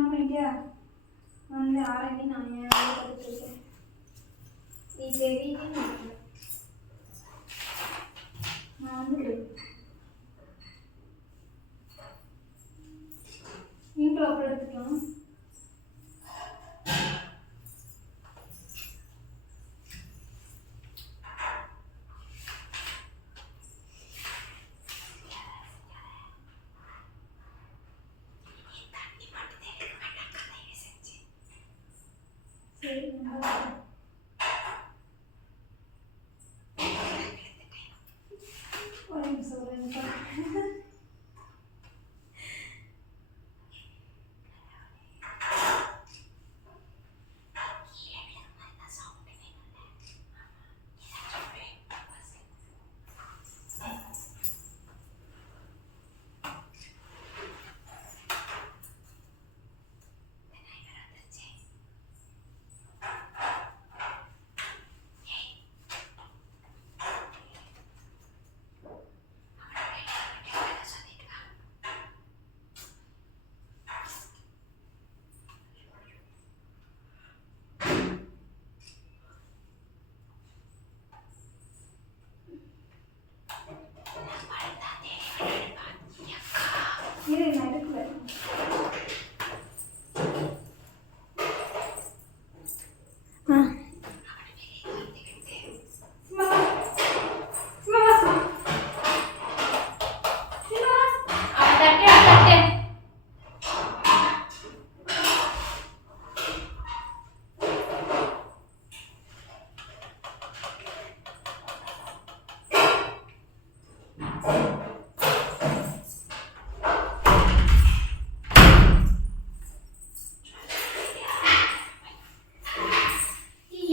On பண்ணிட்டியா? வந்து ஆரம்பி நான் இருக்கேன். நீ தெரியுது நான் வந்து இன்ட்ரோ அப்புறம் எடுத்துக்கலாம்.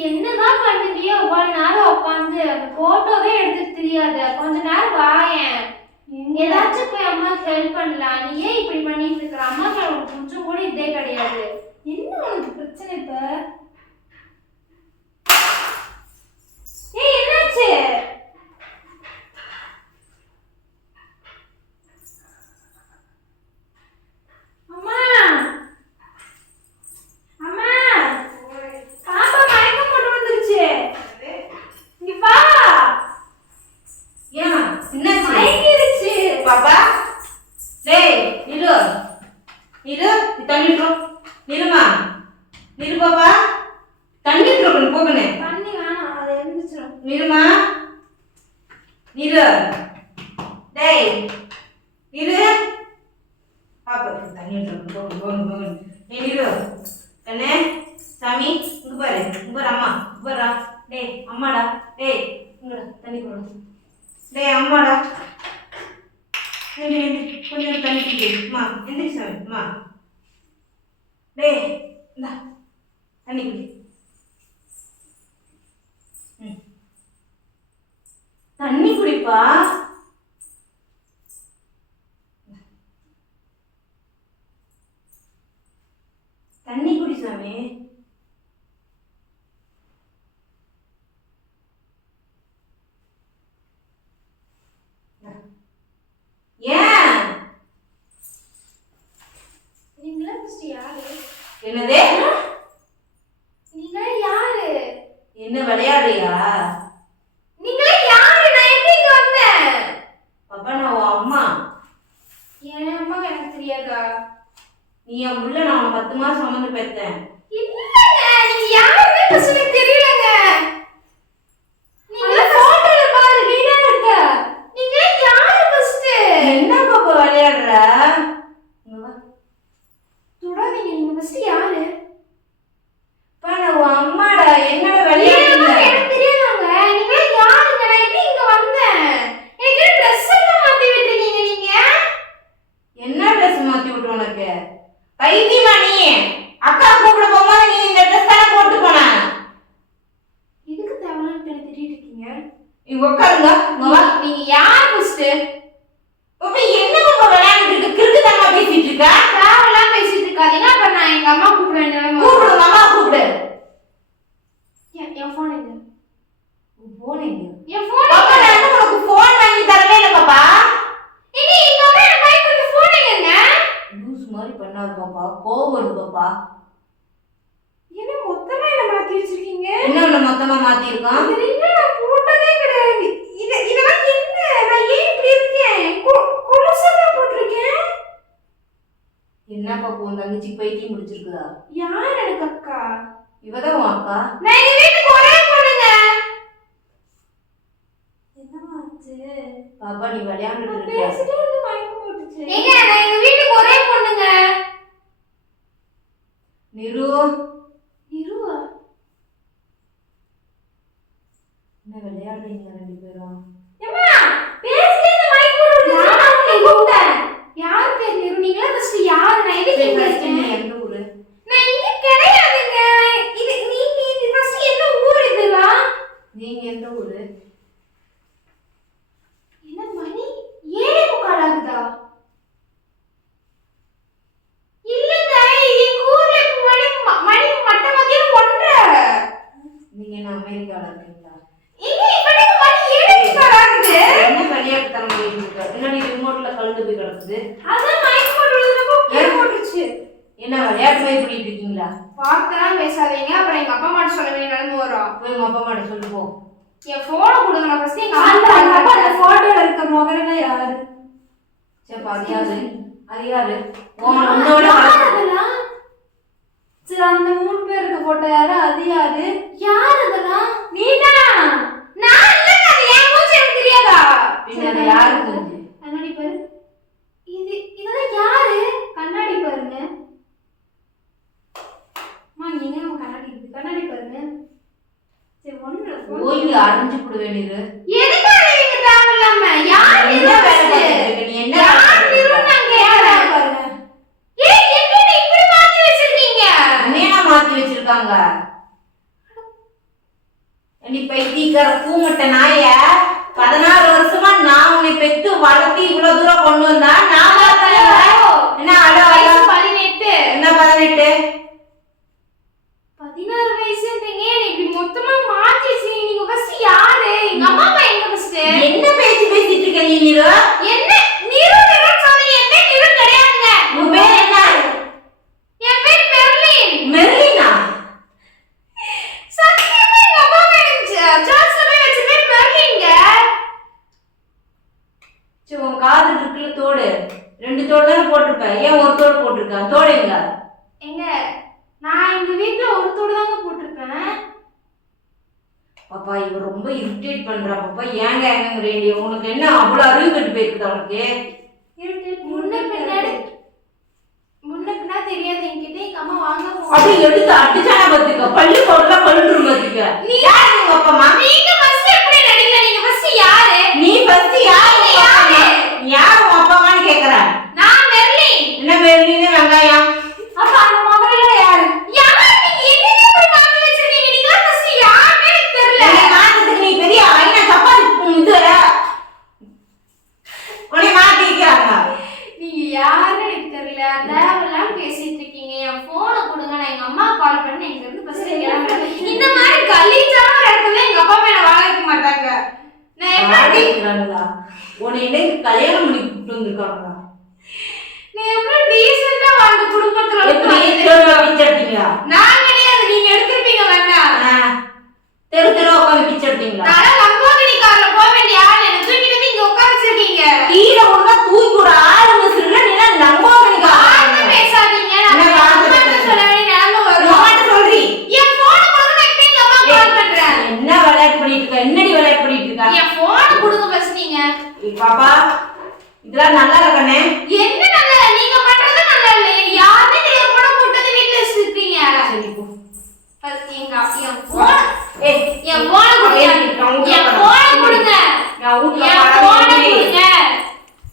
என்னதான் பண்ணுவியோ இவ்வளவு நேரம் உட்காந்து அந்த போட்டோவே எடுத்து தெரியாத கொஞ்ச நேரம் வாயேன். ஏதாச்சும் போய் அம்மா ஹெல்ப் பண்ணலாம். நீ ஏன் இப்படி பண்ணிட்டு இருக்கிற? அம்மா உனக்கு கொஞ்சம் கூட இதே கிடையாது. என்ன உனக்கு பிரச்சனை இப்ப? ஏய் என்னாச்சு? அம்மா அம்மா பாப்பா மயக்கம் போட்டு வந்துருச்சு. இங்க வா. ஏன் என்னாச்சு? மயங்கிருச்சு பாப்பா. டேய் நில்லு நில்லு, தண்ணி ட்ரோ நில்லுமா, நில்லு பாப்பா, தண்ணி ட்ரோ போகணே. தண்ணி வேணாம், அது எழுந்துச்சிடும். நில்லுமா நில்லு. டேய் நில்லு பாப்பா, தண்ணி ட்ரோ போகணும். நீ நில்லு கண்ணே. சாமி இங்க பாரு, இங்க பாரு அம்மா, இங்க பாருடா. டேய் அம்மாடா, டேய் இங்கடா தண்ணி கொடு. டேய் அம்மாடா, கொஞ்சம் தண்ணி குடிமா. எந்திரி சாமிமா. டேய் இந்தா தண்ணி குடி. தண்ணி குடிப்பா. தண்ணி குடி சாமி. ஏன் நீங்களா ஃபர்ஸ்ட் யாரு? என்னது? நீங்க யாரு? என்ன விளையாடுறியா? நீங்களா யாரு? நான் எப்படி இங்க வந்தேன்? பாப்பா நான் உன் அம்மா. என் அம்மா எனக்கு தெரியாதா? நீ என் புள்ள. நான் உன்னை 10 மாசம் சுமந்து பெத்தேன். இல்லங்க, நீங்க யாருன்னு ஃபர்ஸ்ட் எனக்கு தெரியலங்க. நீங்க போட்டோல பாரு, வீடா இருக்க. நீங்க யாரு ஃபர்ஸ்ட்? என்ன பாப்பா விளையாடுற? இங்க வா. தொடாதீங்க. நீங்க ஃபர்ஸ்ட் யாரு? பா நான் உன் அம்மாடா. என்னடா ஏன் விளையாடுற? எனக்கு தெரியாதாங்க. நீங்க யாருங்க? நான் எப்படி இங்க வந்தேன்? எனக்கு Dress எல்லாம் மாத்தி விட்டுருக்கீங்க நீங்க. என்ன ட்ரெஸ் மாத்தி விட்டு உனக்கு? பைத்தியமா நீ? அக்கா கூப்பிட போகும்போது நீ இந்த ட்ரெஸ் தானே போட்டு போன. இதுக்கு தேவலாம் பேர் திட்டிட்டு இருக்கீங்க. இங்க உட்காருங்க. இங்க வா. நீங்க யார் ஃபர்ஸ்ட்? பாப்பா என்ன பாப்பா விளையாடிட்டு இருக்க? கிறுக்குத்தனமா பேசிட்டு இருக்க? தேவலாம் பேசிட்டு இருக்காதீங்க. அப்ப நான் எங்க அம்மா கூப்பிட வேண்டியது. கூப்பிடு உங்க அம்மா கூப்பிடு. என் போன் எங்க? போன் எங்க? என் போன் பாப்பா நான் என்ன உனக்கு போன் வாங்கி தரவே இல்ல பாப்பா. எங்க? எங்க அம்மா எனக்கு வாங்கி கொடுத்த போன் எங்கங்க? லூஸ் மாதிரி பண்ண பண்ணாத பாப்பா, கோவம் வருது பாப்பா. என்ன மொத்தமா என்ன மாத்தி வச்சிருக்கீங்க? என்ன மொத்தமா மாத்தி இருக்கோம்? இந்த ரிங்க நான் போட்டதே கிடையாது. இதெல்லாம் என்ன? நான் ஏன் இப்படி இருக்கேன்? கொலுசெல்லாம் போட்டிருக்கேன். என்ன பாப்பா உன் தங்கச்சி பைத்தியம் முடிச்சிருக்குதா? யார் எனக்கு அக்கா? இவதான் உன் அக்கா. நான் எங்க வீட்டுக்கு ஒரே பொண்ணுங்க. என்னமாச்சு? பாப்பா நீ விளையாண்டுட்டு இருக்க. பேசிட்டே இருந்து மயக்கம் போட்டுச்சு. ஏங்க நான் எங்க வீட்டுக்கு ஒரே பொண்ணுங்க. நிரு. நிருவா? என்ன விளையாடுறீங்க ரெண்டு பேரும்? ஏம்மா பேசிட்டே இருந்து மயக்கம் போட்டுச்சு. நான் உன்னை கூப்பிட்டேன். யார் பேர் நிரு? நீங்களா ஃபர்ஸ்ட் யார்? நான் எதுக்கு இங்க இருக்கேன்? நீ எந்த ஊரு? நான் இங்க கிடையாதுங்க. இது நீங்க ஃபர்ஸ்ட் என்ன ஊர் இதுலாம்? நீங்க எந்த ஊரு? என்ன மணி 7:45 ஆகுதா? இல்லங்க இது எங்க ஊர்ல இப்ப மணி மட்ட மதியம் 1:30. நீங்க என்ன அமெரிக்கால இருக்கீங்களா? இங்க இப்ப மணி 7:45 ஆகுது. என்ன விளையாட்டு தரம் பண்ணிட்டு இருக்க? என்னடி ரிமோட்ல கழுந்து போய் கிடக்குது? அதான் மைக் போட்டு விழுந்தப்போ கீழே போட்டுச்சு. என்ன விளையாட்டு மாதிரி பண்ணிட்டு இருக்கீங்களா? வார்த்தைலாம் பேசாதீங்க, அப்புறம் எங்க அப்பா அம்மா சொல்ல வேண்டிய நிலைமை வரும். போய் உங்க அப்பா அம்மா சொல்லு போ. என் போனை கொடுங்க, நான் ஃபர்ஸ்ட் எங்க அப்பா அந்த போட்டோல இருக்க முகரல யாரு? சரி அது யாரு? அது யாரு? உன்னோட அதெல்லாம் சரி அந்த 3 பேர் இருக்க போட்டோ யாரு? அது யாரு? யார் அதெல்லாம்? நீதான். நான் இல்லங்க, அது என் மூஞ்சி எனக்கு தெரியாதா? பின்ன அது யாரு தெரிஞ்சு? கண்ணாடி பாரு. இதெல்லாம் யாரு? கண்ணாடி பாருங்க. நீங்க கண்ணாடி இருக்கு, கண்ணாடி பாருங்க. சரி ஒண்ணு ஓய்வு அரைஞ்சு போட வேண்டியது. எதுக்கு அரைவீங்க தேவையில்லாம? யார் என்ன வேலை பார்த்துட்டு நீ என்ன நிறுவனாங்க பாருங்க. ஏய் என்ன இப்படி மாத்தி வச்சிருக்கீங்க? என்னையா மாத்தி வச்சிருக்காங்க? நீ பைத்தியக்கார பூமட்ட நாய, 16 வருஷமா நான் உன்னை பெத்து வளர்த்தி இவ்வளவு தூரம் கொண்டு வந்தா நான் பார்த்தேன். என்ன அட 18. என்ன 18? 16 வயசுன்றீங்க. இப்படி மொத்தமா மாத்தி வச்சிருக்கீங்க. நீங்க ஃபர்ஸ்ட் யாரு? எங்க அம்மா அப்பா எங்க ஃபர்ஸ்ட்? என்ன பேச்சு பேசிட்டு இருக்க நீ நிரு? என்ன நிரு நிரு சொல்றீங்க? என் பேர் நிரு கிடையாதுங்க. உன் பேர் என்ன? என் பேர் மெர்லின். மெர்லினா? சத்தியமா எங்க அப்பா அம்மா எனக்கு சர்ச்ல போய் வச்ச பேர் மெர்லின்ங்க. சரி உன் காது இருக்குல்ல தோடு, 2 தோடு தானே போட்டிருப்ப, ஏன் ஒரு தோடு போட்டிருக்க? தோடு எங்க? எங்க நான் எங்க வீட்ல ஒரு தோடு தாங்க போட்டிருப்பேன். பாப்பா இவ ரொம்ப இரிட்டேட் பண்றா பாப்பா. ஏங்க ஏங்கங்கறீங்க? உனக்கு என்ன அவ்வளவு அறிவு கட்டு போயிருக்குதா உனக்கு? முன்ன பின்னா தெரியாது என்கிட்ட. எங்க அம்மா வாங்க அப்படி எடுத்து அடிச்சானா பாத்துக்க, பள்ளி போடல பல்லுரும் பாத்துக்க. நீ யார் உங்க அப்பா அம்மா? நீங்க ஃபர்ஸ்ட் எப்படி நடிங்க? நீங்க ஃபர்ஸ்ட் யாரு? நீ ஃபர்ஸ்ட் யாரு? யார் உங்க அப்பா அம்மான்னு கேக்குற? நான் மெர்லின். என்ன மெர்லின் வெங்காயம்? அப்ப அந்த மகள்ல யாரு? யாரு நீங்க? என்ன இப்படி மாத்தி வச்சிருக்கீங்க? நீங்க ஃபர்ஸ்ட் யாருன்னு எனக்கு தெரியல. என்ன மாத்ததுக்கு நீ பெரிய ஐனா தப்பா இது உன்னை மாத்திக்கிறாங்க. நீங்க யாருன்னு எனக்கு தெரியல. தேவலாம் பேசிட்டு இருக்கீங்க. என் போனை கொடுங்க, நான் எங்க அம்மா கால் பண்ணி இங்க இருந்து ஃபர்ஸ்ட் கிளம்புறேன். இந்த மாதிரி கலீஜான இடத்துல எங்க அப்பா அம்மா என்ன வாழ வைக்க மாட்டாங்க. நான் எப்படி உன்னை என்ன கல்யாணம் பண்ணி கூப்பிட்டு வந்திருக்காங்களா? நீ எவ்வளவு டீசெண்டா வாழ்ந்த குடும்பத்துல பிச்சடிங்க. நான் கிடையாது, நீங்க எடுத்துருப்பீங்க வேணா. தெரு தெரு உட்காந்து பிச்சை எடுத்தீங்களா? நான் லம்போகினி கார்ல போக வேண்டிய ஆள் என்ன தூக்கிட்டு இங்க உட்கார வச்சிருக்கீங்க. கீழே ஒண்ணா தூக்கி ஒரு ஆளு மிஸ்ல நீ லம்போகினி கார் பேசாதீங்க. நான் சொல்ல வேண்டிய நிலைமை வரும். சொல்றீ என் போனை கொடுங்க, நான் எங்க அம்மா கால் பண்றேன். என்ன விளையாட்டு பண்ணிட்டு இருக்க? என்னடி விளையாட்டு பண்ணிட்டு இருக்க? என் போனை கொடுங்க ஃபர்ஸ்ட் நீங்க. பாப்பா இதெல்லாம் நல்லா இருக்கனே. என்ன நல்லா? நீங்க பண்றது நல்லா இல்ல. யாருமே தெரியாத போன போட்டது வீட்ல வச்சிருக்கீங்க. சரி போ. ஃபர்ஸ்ட் என் போன் ஏய் என் போனை கொடுங்க. என் போனை கொடுங்க. நான் வீட்ல என் போனை கொடுங்க.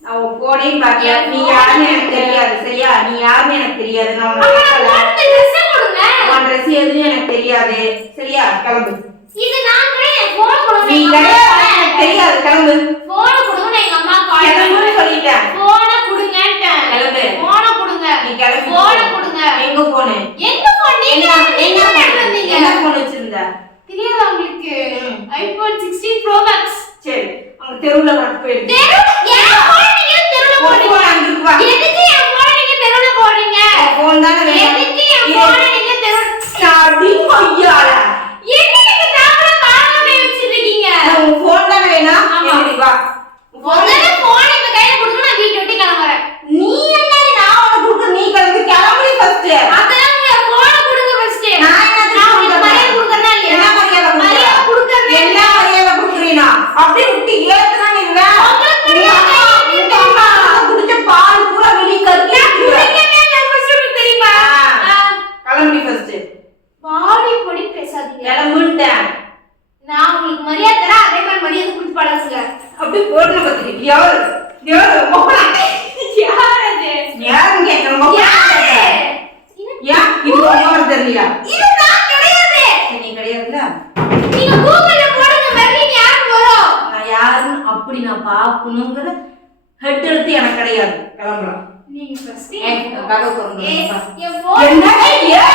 நான் உன் போனையும் பாக்கியா? நீ யாருன்னு எனக்கு தெரியாது சரியா? நீ யாருன்னு எனக்கு தெரியாது. நான் உன்னை கேட்கல. ட்ரெஸ் கொடுங்க. உன் ட்ரெஸ் எதுன்னு எனக்கு தெரியாது சரியா? கிளம்பு. இது நான் கிடையாது. என் போனை கொடுங்க. நீ கிடையாது, எனக்கு தெரியாது. கிளம்பு. போனை கொடுங்க, எங்க அம்மா கால் கிளம்புன்னு சொல்லிட்டேன். போனை கொடுங்கன்ட்டேன். கிளம்பு. போனை கொடுங்க. நீ கிளம்பு. போனை கொடுங்க. எங்க போனே? எங்க போன்? நீங்க என்ன எடுத்து வந்தீங்க. என்ன போன் வச்சிருந்த? தெரியாதா உங்களுக்கு? IPhone 16 Pro Max. சரி அங்க தெருவுல கடந்து போயிடு. என் போன் நீங்க தெருவுல போறீங்க. அங்க இருக்கு வா. எதுக்கு என் போன் நீங்க தெருவுல போறீங்க? போன் தானே வேணும். எதுக்கு என் போனை நீங்க அடி ஐயால என்ன நீங்க தாமல காணாம வச்சிருக்கீங்க? உன் போன் தானே வேணும். சரி வா. முதல்ல போன் எங்க கையில கொடுங்க, நான் வீட்டை விட்டு கிளம்புறேன். நீ என்னடி நான் உனக்கு கொடுக்க நீ கிளம்பி கிளம்பி ஃபர்ஸ்ட். அதெல்லாம் நீங்க போனை கொடுங்க ஃபர்ஸ்ட். நான் என்ன உங்களுக்கு மரியாதை கொடுக்கறதா இல்லையா? என்ன மரியாதை கொடுக்கறதா என்ன மரியாதை கொடுக்குறீனா? அப்படியே விட்டு ஏத்துனா நீ வே. குடிச்ச பால் பூரா வெளிய கறியா குடிக்கவே இல்ல ஃபர்ஸ்ட் தெரியுமா? கிளம்பி ஃபர்ஸ்ட். பாடி பொடி பேசாதீங்க. கிளம்புட்டேன். நான் உங்களுக்கு மரியாதை தரேன், அதே மாதிரி மரியாதை கொடுத்து பழகுங்க. அப்படி போடுன பத்திரி யார் யார் மொக்கல யார் அது? யாரும் கேக்குறோம் யார் யா இப்போ நம்பர் தெரியல. இது நான் கிடையாது. நீ கிடையாதுல. நீங்க கூகுள்ல போடுங்க மெர்லின் யார் வரும். நான் யாருன்னு அப்படி நான் பாக்கணும்ங்கற ஹெட் எழுத்து எனக்கு கிடையாது. கிளம்பலாம். நீங்க ஃபர்ஸ்ட் கதவு திறந்து என் போன் என்ன ஏயா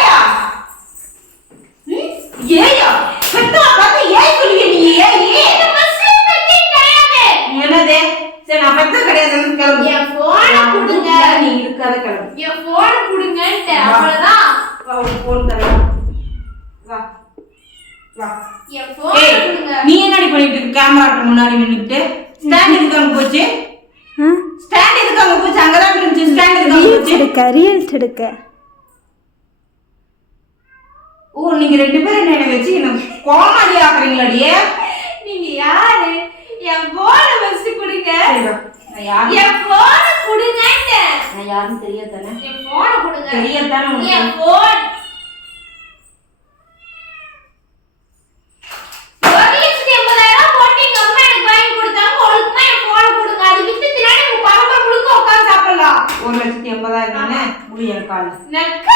ஏயா செத்தா பார்த்து ஏய் சொல்லியே நீ ஏய் ஃபர்ஸ்ட் பத்தி கிடையாது. என்னதே சரி நான் பத்த கிடையாதுன்னு கிளம்பு. என் போனை கொடுங்க. நீ இருக்காத கிளம்பு. என் போனை கொடுங்கன்ட்டு அவ்வளவுதான். போன் தரேன். வா வா. என் போனை கொடுங்க. நீ என்னடி பண்ணிட்டு இருக்க? கேமராக்கு முன்னாடி நின்னுட்டு ஸ்டாண்ட் எதுக்கு அங்க போச்சு? ஸ்டாண்ட் எதுக்கு அங்க போச்சு? அங்கதான் இருந்துச்சு. ஸ்டாண்ட் எதுக்கு அங்க போச்சு? ரீல்ஸ் எடுக்க. ஓ நீங்க ரெண்டு பேரும் என்ன வச்சு என்ன காமெடி ஆக்குறீங்களாடி? நீங்க யாரு? என் போனை ஃபர்ஸ்ட் கொடுங்க. நான் யாரு? என் போனை கொடுங்கன்ட்டு. நான் யாருன்னு தெரியாதானே? என் போனை கொடுங்க. தெரியாதானே உனக்கு? என் போன் 1,80,000 போட்டு எங்க அம்மா எனக்கு வாங்கி கொடுத்தாங்க. ஒழுங்கா என் போனை கொடுங்க. அது வித்து தினாடி உங்க பரம்பரை முழுக்க உட்கார்ந்து சாப்பிடலாம். 1,80,000 தானே? முடிய கால் நக்க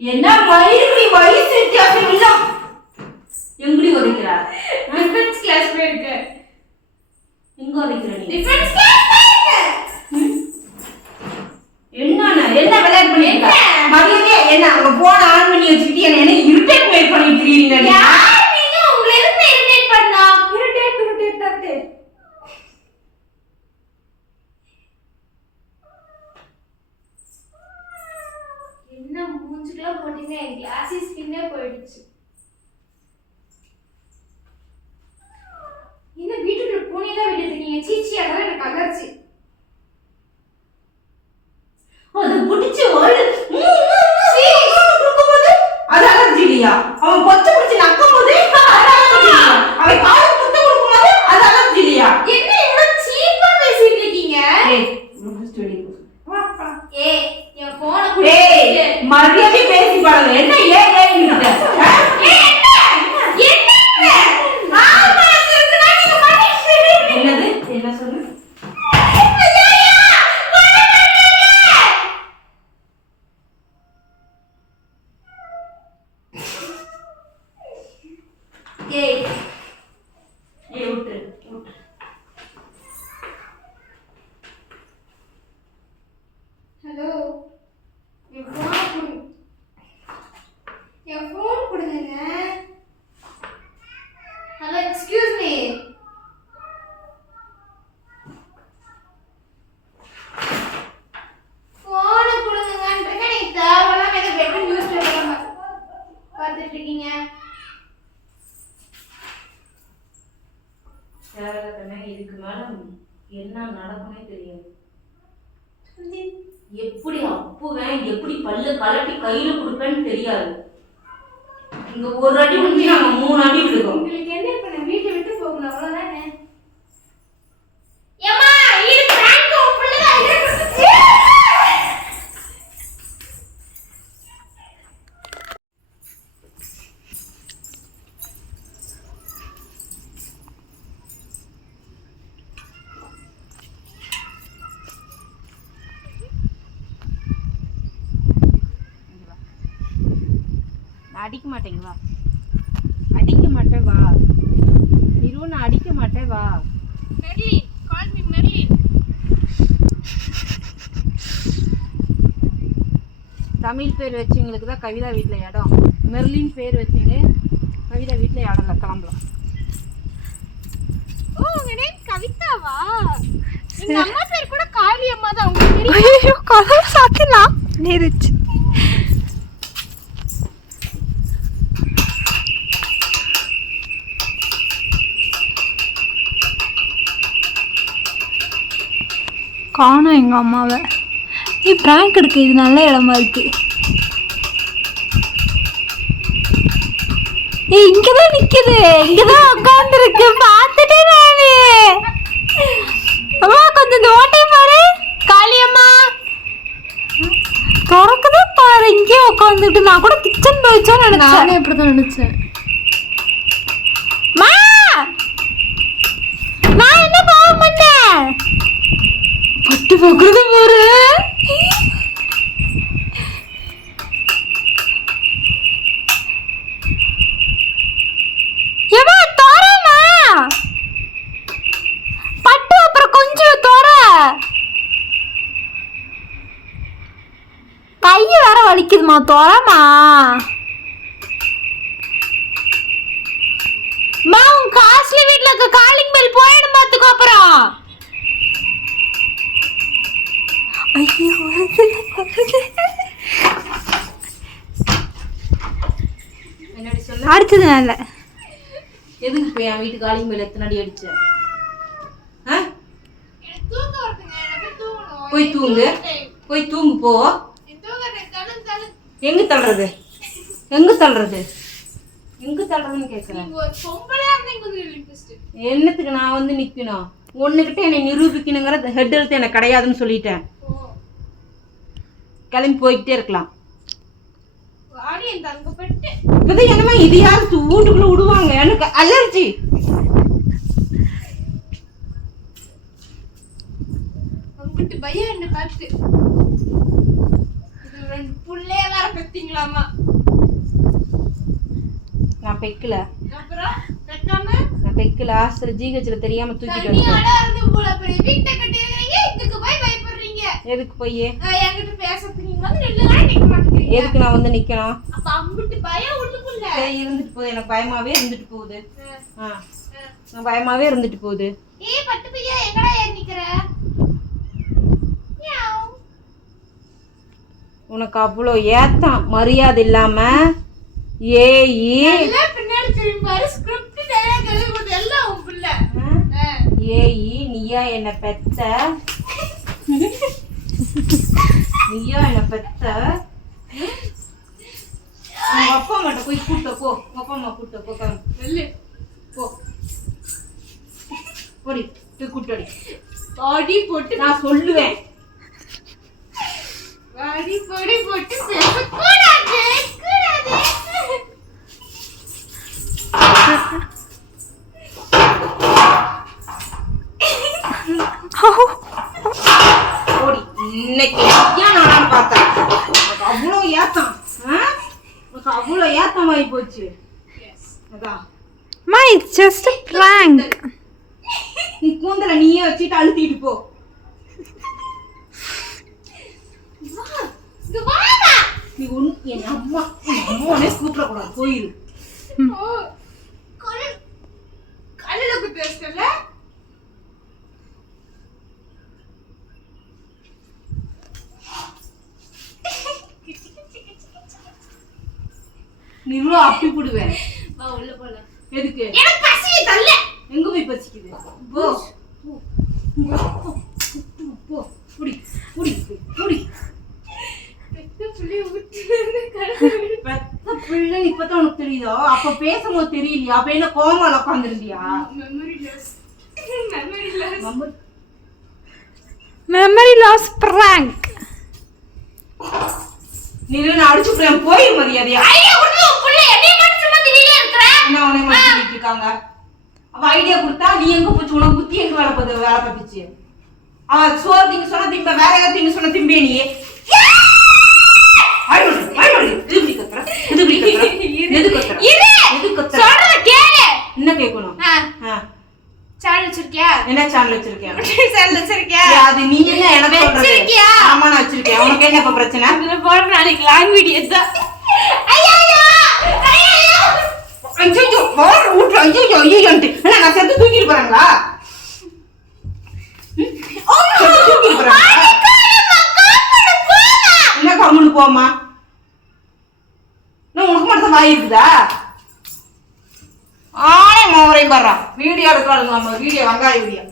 என்ன மயிரி வயசு வித்தியாசம் இல்ல. எங்கடி ஒதுக்கிறா? டிஃபரன்ஸ் கிளாஸ் போயிருக்கு. எங்க ஒதுக்கிற நீ? டிஃபரன்ஸ் கிளாஸ் போயிருக்கு. என்ன விளையாட்டு பண்ணிருக்க? மரியாதையா என்ன அங்க போன் ஆன் பண்ணி வச்சுக்கிட்டு என்ன இரிட்டேட் பண்ணிட்டு இருக்கீங்க? யார் நீங்க? உங்களை எதுக்கு இரிட்டேட் பண்ணா? இரிட்டேட். என்ன மூஞ்சுக்குலாம் போட்டீங்க? என் கிளாஸி ஸ்கின்னே போயிடுச்சு. என்ன வீட்டுக்குள்ள பூனையெல்லாம் விட்டுட்டு இருக்கீங்க? சீச்சி அதெல்லாம் எனக்கு அலர்ஜி. அது புடிச்சு ஓடு இருக்கும்போது அது அலர்ஜி இல்லையா? அவன் பொச்ச பிடிச்சு நக்கும்போது அது அலர்ஜி இல்லையா? அவன் கால முத்த கொடுக்கும்போது அது அலர்ஜி இல்லையா? என்ன இவ்வளவு சீப்பா பேசிட்டு இருக்கீங்க? ஏய் ஃபர்ஸ்ட் வெளிய போ. ஏய் என் போனை ஏய் குடுங்க. மரியாதை பேசி பாருங்க. என்ன ஏய் ஏய்ங்கிட்ட? என்ன? ஆமா இருக்குனா நீங்க பண்ணி என்னது? என்ன சொன்ன? ஏய் ஏய் விட்டு. ஹலோ என் போன் கொடுங்க. என் போன் கொடுங்க. Hello excuse me. போனை கொடுங்கன்றீங்க. நீங்க தேவையில்லாம ஏதோ வெறும் நியூஸ் பேப்பர் பார்த்துட்டு இருக்கீங்க. தேவையில்லாம இதுக்கு மேல என்ன நடக்கும்னே தெரியாது. எப்படி அப்புவேன், எப்படி பல்ல கலட்டி கையில கொடுப்பேன்னு தெரியாது. இங்க ஒரு அடி முடிஞ்சு நாங்க 3 அடி விடுவோம். உங்களுக்கு என்ன இப்ப நான் வீட்டை விட்டு போகணும் அவ்வளவுதானே? ஏம்மா இது பிராங்க் உன் புள்ளதான் இருக்கு. அடிக்க மாட்டேங்க வா. அடிக்க மாட்டேன் வா. நிறுவன அடிக்க மாட்டேன் வா. Merlin call me Merlin. Tamil பேர் வச்சவங்களுக்கு தான் கவிதா வீட்டில் இடம். மெர்லின் பேர் வச்சுங்க கவிதா வீட்டில் இடம் இல்லை. கிளம்பலாம். ஓ உங்க நேம் கவிதாவா? எங்க அம்மா பேர் கூட காளி அம்மா தான். உங்களுக்கு தெரியும்? ஐயோ கதவு சாத்தினா நேருச்சு. காணோம் எங்க அம்மாவை. நீ பிராங்க் எடுக்க இது நல்ல இடமா இருக்கு. இங்கதான் நிக்குது, இங்கதான் உட்காந்துருக்கு, பார்த்துட்டேன் நானு. அம்மா கொஞ்சம் இந்த ஓட்டை பாரு, காளியம்மா திறக்குதே பாரு. இங்கே உட்காந்துட்டு நான் கூட கிச்சன் போயிச்சோன்னு நினைச்சேன். நானே அப்படிதான் நினைச்சேன். நான் என்ன பாவம் பண்ணேன்? பட்டு போக்குறது போற. ஏமா தோறமா பட்டு அப்புறம் கொஞ்சம் தோற. கைய வேற வலிக்குதுமா, தோறமா. உன் காஸ்ட்லி வீட்ல இருக்க காலிங் பெல் போயிடும் பாத்துக்கோ அப்புறம். ஐயோ என்னடி சொல்ல? அடிச்சது நல்ல. எதுக்கு போய் என் வீட்டு காலிங் மேல எத்தனை அடி அடிச்ச? போய் தூங்கு, போய் தூங்கு போ. எங்க தள்ளுறது, எங்க தள்ளுறது, எங்க தள்ளுறதுன்னு கேக்குறேன். என்னத்துக்கு நான் வந்து நிக்கணும்? ஒண்ணுகிட்ட என்னை நிரூபிக்கணுங்கிற ஹெட் எழுத்து எனக்கு கிடையாதுன்னு சொல்லிட்டேன். கிளம்பி போய்கிட்டே இருக்கலாம். இப்பதான் என்னமா இது யாரு வீட்டுக்குள்ள விடுவாங்க? எனக்கு அலர்ஜி. பையன் என்ன பார்த்து ரெண்டு புள்ளைய வேற பெத்தீங்களாமா? நான் பெக்கல. அப்புறம் பெக்காம நான் பெக்கல. ஆஸ்திர ஜிஹெச்ல தெரியாம தூக்கிட்டு நீ அடாது போல பெரிய வீட்டை கட்டிறீங்க. இதுக்கு போய் பயப்படுறீங்க. எதுக்கு போய் என்கிட்ட பேசறதுக்கு நீங்க வந்து நில்லுங்க நிக்க மாட்டீங்க. எதுக்கு நான் வந்து நிக்கணும்? அப்ப அம்பிட்டு பயம் உள்ளுக்குள்ள இருந்துட்டு போகுது. எனக்கு பயமாவே இருந்துட்டு போகுது. நான் பயமாவே இருந்துட்டு போகுது. ஏய் பட்டு பையா எங்கடா ஏறி நிக்கிற? உனக்கு அவ்வளோ ஏத்தம் மரியாதை இல்லாம ஏய் பின்னாடி திரும்பி பாரு. ஸ்கிரிப்ட் டயலாக் எழுதுறது எல்லாம் உன் புள்ள. ஏய் நீயா என்ன பெத்த? நீயா என்ன பெத்த? உங்க அப்பா அம்மாட்ட போய் கூட்ட போ. உங்க அப்பா அம்மா கூட்ட போ. சொல்லு போ போடி போய் கூட்டடி. பாடி போட்டு நான் சொல்லுவேன். பாடி போடி போட்டு பேசக்கூடாது கூடாது. போடி. இன்னைக்கு ஏன் நான் பார்த்தேன் அவ்வளோ ஏத்தம். உனக்கு அவ்வளோ ஏத்தமாயி போச்சு. அதான் it's just a prank. நீ கூந்தல நீயே வச்சுட்டு அழுத்திட்டு போ. நீ ஒண்ணு என் அம்மானே கூப்பிடக்கூடாது. போயிரு. கல்லுல குத்தி வச்சிட்டல. நீ இவ்வளோ அப்படி போடுவேன். வா உள்ள போல. எதுக்கு? எனக்கு பசி தள்ள. எங்க போய் பசிக்குது? போ போ. புடி புடி புடி. பெத்த பிள்ளை இப்பதான் உனக்கு தெரியுதோ? அப்ப பேசும்போது தெரியலையா? அப்ப என்ன கோமால உட்காந்துருந்தியா? Memory loss prank. நீ நான் அடிச்சு போய் மரியாதையா? ஐடியா கொடுத்து உன் புள்ள என்னைய மட்டும் சும்மா திடீர்னு இருக்கற. என்ன உன்னை மாட்டிட்டு இருக்காங்க? அவ ஐடியா கொடுத்தா நீ எங்க போச்சு? உனக்கு புத்தி எங்க வேலை பார்த்துச்சு? அவ சோறு திங்க சொன்ன திம்ப, வேற ஏதாவது திங்க சொன்ன திம்பே நீ. என்ன கேட்கணும்? சேனல் வச்சிருக்கியா? என்ன சேனல் வச்சிருக்கியா? சேனல் வச்சிருக்கியா? அது நீ என்ன எனக்கு சொல்றது? ஆமா நான் வச்சிருக்கேன். உனக்கு என்ன இப்ப பிரச்சனை? இதுல போற நாளைக்கு லாங் வீடியோ தான். ஐயோ ஐயோ ஐயோ வார் ஊட்ற. ஐயோ ஐயோன்ட்டு நான் செத்து தூக்கிட்டு போறாங்களா? தூக்கிட்டு போறாங்க. என்ன கம்முன்னு போமா? நான் உனக்கு மட்டும் வாய் இருக்குதா? ஆனே மோரையும் பாடுறான். வீடியோ எடுக்காதுங்க. நம்ம வீடியோ வெங்காய வீடியோ